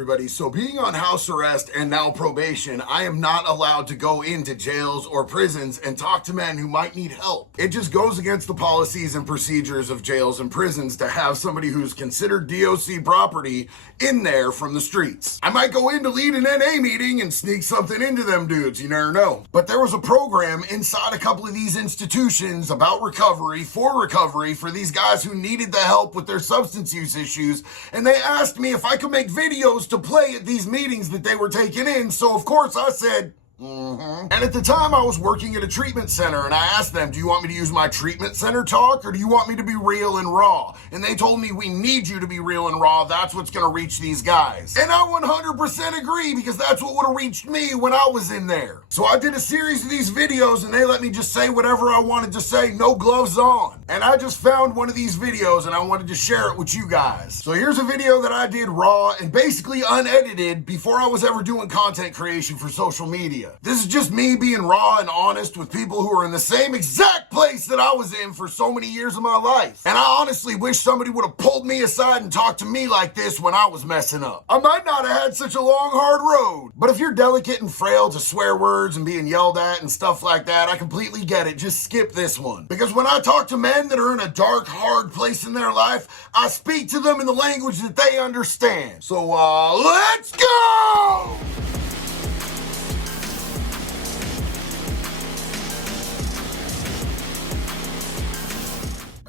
everybody. So being on house arrest and now probation, I am not allowed to go into jails or prisons and talk to men who might need help. It just goes against the policies and procedures of jails and prisons to have somebody who's considered DOC property in there from the streets. I might go in to lead an NA meeting and sneak something into them dudes, you never know. But there was a program inside a couple of these institutions about recovery for these guys who needed the help with their substance use issues, and they asked me if I could make videos to play at these meetings that they were taking in, so of course I said, And at the time I was working at a treatment center, and I asked them, do you want me to use my treatment center talk, or do you want me to be real and raw? And they told me, we need you to be real and raw. That's what's going to reach these guys. And I 100% agree, because that's what would have reached me when I was in there. So I did a series of these videos, and they let me just say whatever I wanted to say, no gloves on. And I just found one of these videos, and I wanted to share it with you guys. So here's a video that I did raw and basically unedited before I was ever doing content creation for social media. This is just me being raw and honest with people who are in the same exact place that I was in for so many years of my life. And I honestly wish somebody would have pulled me aside and talked to me like this when I was messing up. I might not have had such a long, hard road. But if you're delicate and frail to swear words and being yelled at and stuff like that, I completely get it. Just skip this one. Because when I talk to men that are in a dark, hard place in their life, I speak to them in the language that they understand. So, let's go!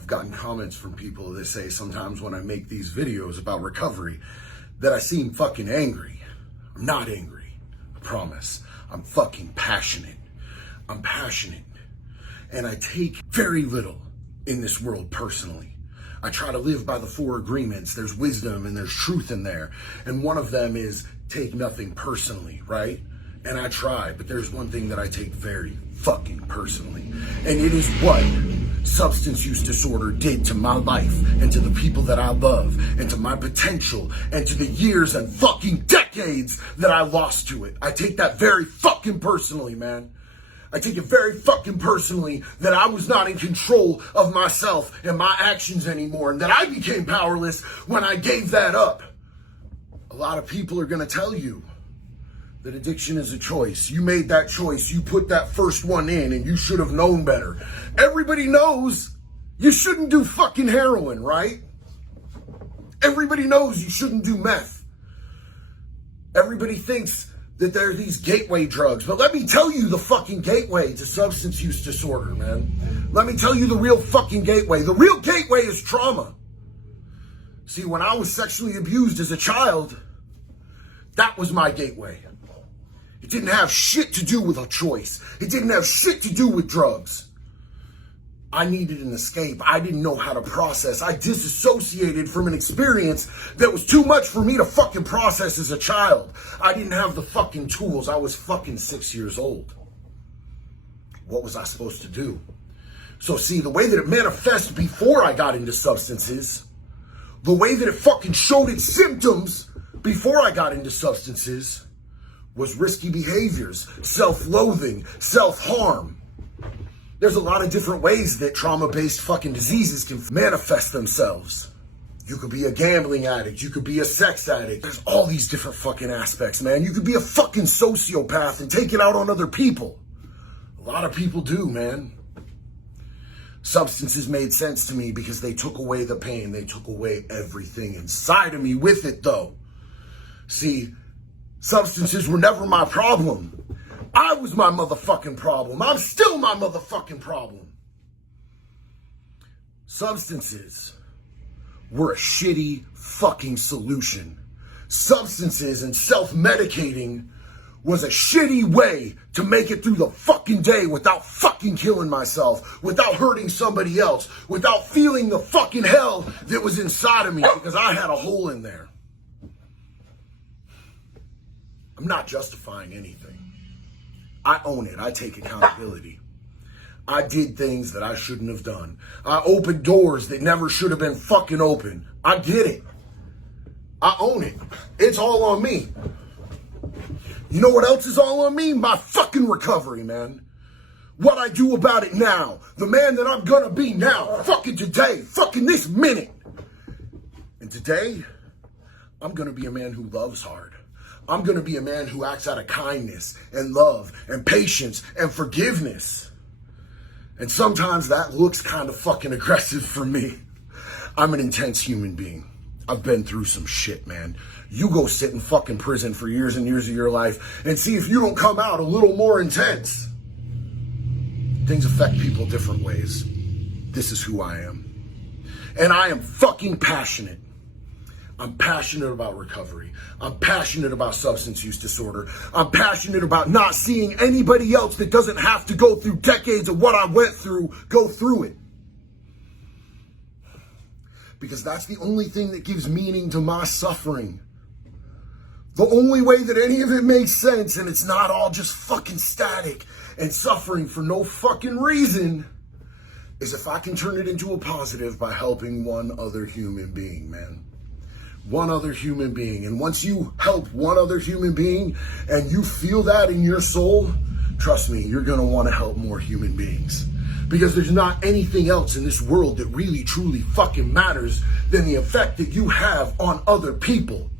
Gotten comments from people that say sometimes when I make these videos about recovery that I seem fucking angry. I'm not angry, I promise. I'm fucking passionate. I'm passionate. And I take very little in this world personally. I try to live by the 4 agreements. There's wisdom and there's truth in there. And one of them is take nothing personally, right? And I try, but there's one thing that I take very fucking personally. And it is what substance use disorder did to my life and to the people that I love and to my potential and to the years and fucking decades that I lost to it. I take that very fucking personally, man. I take it very fucking personally that I was not in control of myself and my actions anymore, and that I became powerless when I gave that up. A lot of people are gonna tell you that addiction is a choice. You made that choice. You put that first one in and you should have known better. Everybody knows you shouldn't do fucking heroin, right? Everybody knows you shouldn't do meth. Everybody thinks that there are these gateway drugs. But let me tell you the fucking gateway to substance use disorder, man. Let me tell you the real fucking gateway. The real gateway is trauma. See, when I was sexually abused as a child, that was my gateway. It didn't have shit to do with a choice. It didn't have shit to do with drugs. I needed an escape. I didn't know how to process. I disassociated from an experience that was too much for me to fucking process as a child. I didn't have the fucking tools. I was fucking 6 years old. What was I supposed to do? So see, the way that it manifested before I got into substances, the way that it fucking showed its symptoms before I got into substances, was risky behaviors, self-loathing, self-harm. There's a lot of different ways that trauma-based fucking diseases can manifest themselves. You could be a gambling addict, you could be a sex addict. There's all these different fucking aspects, man. You could be a fucking sociopath and take it out on other people. A lot of people do, man. Substances made sense to me because they took away the pain. They took away everything inside of me with it, though. See, substances were never my problem. I was my motherfucking problem. I'm still my motherfucking problem. Substances were a shitty fucking solution. Substances and self-medicating was a shitty way to make it through the fucking day without fucking killing myself, without hurting somebody else, without feeling the fucking hell that was inside of me because I had a hole in there. I'm not justifying anything. I own it. I take accountability. I did things that I shouldn't have done. I opened doors that never should have been fucking open. I get it. I own it. It's all on me. You know what else is all on me? My fucking recovery, man. What I do about it now. The man that I'm gonna be now. Fucking today. Fucking this minute. And today, I'm gonna be a man who loves hard. I'm gonna be a man who acts out of kindness and love and patience and forgiveness. And sometimes that looks kind of fucking aggressive for me. I'm an intense human being. I've been through some shit, man. You go sit in fucking prison for years and years of your life and see if you don't come out a little more intense. Things affect people different ways. This is who I am. And I am fucking passionate. I'm passionate about recovery. I'm passionate about substance use disorder. I'm passionate about not seeing anybody else that doesn't have to go through decades of what I went through, go through it. Because that's the only thing that gives meaning to my suffering. The only way that any of it makes sense and it's not all just fucking static and suffering for no fucking reason is if I can turn it into a positive by helping one other human being, man. One other human being. And once you help one other human being and you feel that in your soul, trust me, you're going to want to help more human beings. Because there's not anything else in this world that really, truly fucking matters than the effect that you have on other people.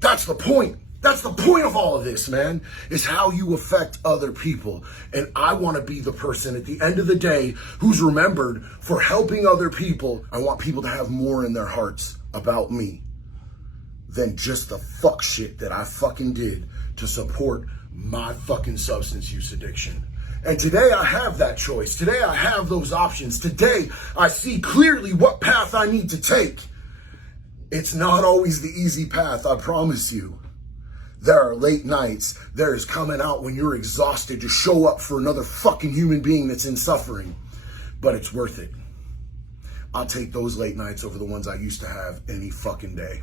That's the point. That's the point of all of this, man, is how you affect other people. And I want to be the person at the end of the day who's remembered for helping other people. I want people to have more in their hearts about me than just the fuck shit that I fucking did to support my fucking substance use addiction. And today I have that choice. Today I have those options. Today I see clearly what path I need to take. It's not always the easy path, I promise you. There are late nights. There is coming out when you're exhausted to show up for another fucking human being that's in suffering. But it's worth it. I'll take those late nights over the ones I used to have any fucking day.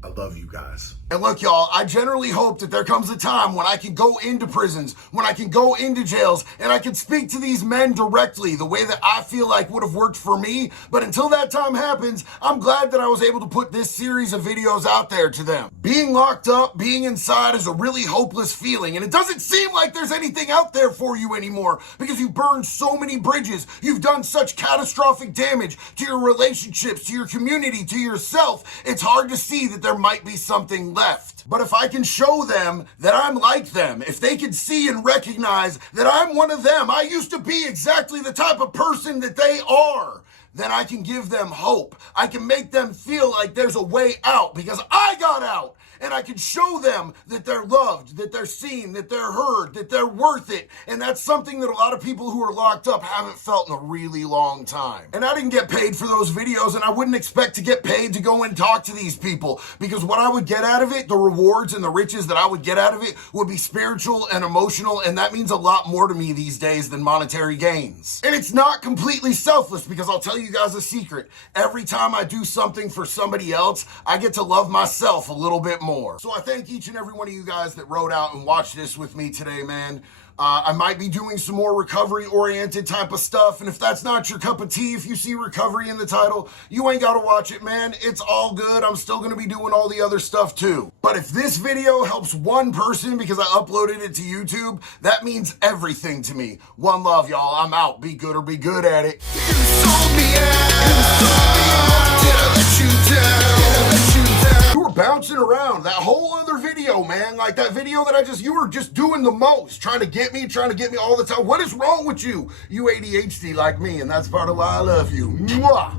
I love you guys. And look, y'all, I generally hope that there comes a time when I can go into prisons, when I can go into jails, and I can speak to these men directly the way that I feel like would have worked for me. But until that time happens, I'm glad that I was able to put this series of videos out there to them. Being locked up, being inside is a really hopeless feeling, and it doesn't seem like there's anything out there for you anymore because you've burned so many bridges. You've done such catastrophic damage to your relationships, to your community, to yourself. It's hard to see that there might be something left. But if I can show them that I'm like them, if they can see and recognize that I'm one of them, I used to be exactly the type of person that they are, then I can give them hope. I can make them feel like there's a way out because I got out. And I can show them that they're loved, that they're seen, that they're heard, that they're worth it. And that's something that a lot of people who are locked up haven't felt in a really long time. And I didn't get paid for those videos, and I wouldn't expect to get paid to go and talk to these people, because what I would get out of it, the rewards and the riches that I would get out of it, would be spiritual and emotional, and that means a lot more to me these days than monetary gains. And it's not completely selfless, because I'll tell you guys a secret. Every time I do something for somebody else, I get to love myself a little bit more. So I thank each and every one of you guys that wrote out and watched this with me today, man. I might be doing some more recovery-oriented type of stuff, and if that's not your cup of tea, if you see recovery in the title, you ain't got to watch it, man. It's all good. I'm still going to be doing all the other stuff, too. But if this video helps one person because I uploaded it to YouTube, that means everything to me. One love, y'all. I'm out. Be good or be good at it. You sold me out. Did I let you down? You were bouncing around that whole other video, man. Like that video that you were just doing the most, trying to get me all the time. What is wrong with you? You ADHD like me, and that's part of why I love you. Mwah!